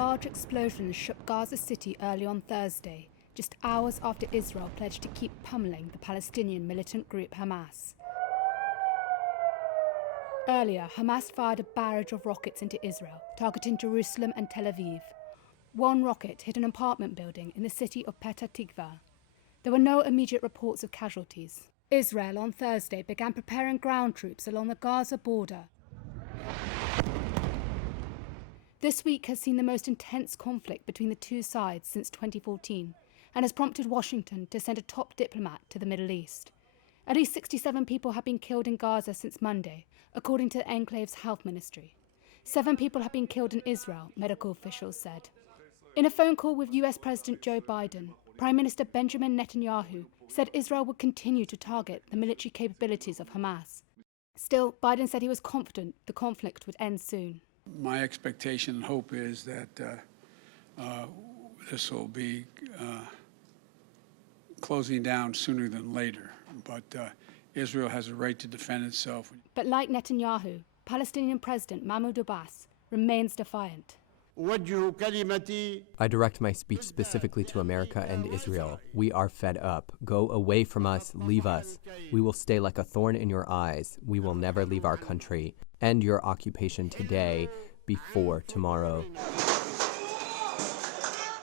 large explosions shook Gaza City early on Thursday, just hours after Israel pledged to keep pummeling the Palestinian militant group Hamas. Earlier, Hamas fired a barrage of rockets into Israel, targeting Jerusalem and Tel Aviv. One rocket hit an apartment building in the city of Petah Tikva. There were no immediate reports of casualties. Israel on Thursday began preparing ground troops along the Gaza border. This week has seen the most intense conflict between the two sides since 2014 and has prompted Washington to send a top diplomat to the Middle East. At least 67 people have been killed in Gaza since Monday, according to the enclave's health ministry. 7 people have been killed in Israel, medical officials said. In a phone call with US President Joe Biden, Prime Minister Benjamin Netanyahu said Israel would continue to target the military capabilities of Hamas. Still, Biden said he was confident the conflict would end soon. My expectation and hope is that this will be closing down sooner than later. But Israel has a right to defend itself. But like Netanyahu, Palestinian President Mahmoud Abbas remains defiant. I direct my speech specifically to America and Israel. We are fed up. Go away from us. Leave us. We will stay like a thorn in your eyes. We will never leave our country. End your occupation today before tomorrow.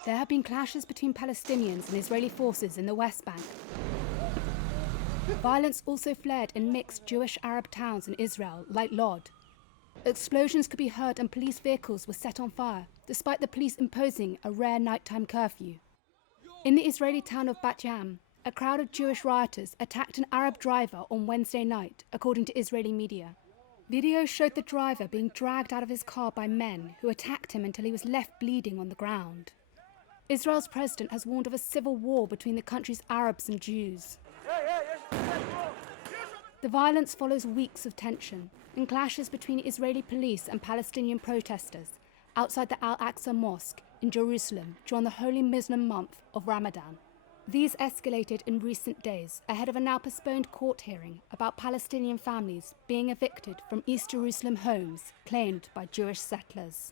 There have been clashes between Palestinians and Israeli forces in the West Bank. Violence also flared in mixed Jewish-Arab towns in Israel, like Lod. Explosions could be heard and police vehicles were set on fire, despite the police imposing a rare nighttime curfew. In the Israeli town of Bat Yam, a crowd of Jewish rioters attacked an Arab driver on Wednesday night, according to Israeli media. Video showed the driver being dragged out of his car by men who attacked him until he was left bleeding on the ground. Israel's president has warned of a civil war between the country's Arabs and Jews. The violence follows weeks of tension and clashes between Israeli police and Palestinian protesters outside the Al-Aqsa Mosque in Jerusalem during the holy Muslim month of Ramadan. These escalated in recent days ahead of a now postponed court hearing about Palestinian families being evicted from East Jerusalem homes claimed by Jewish settlers.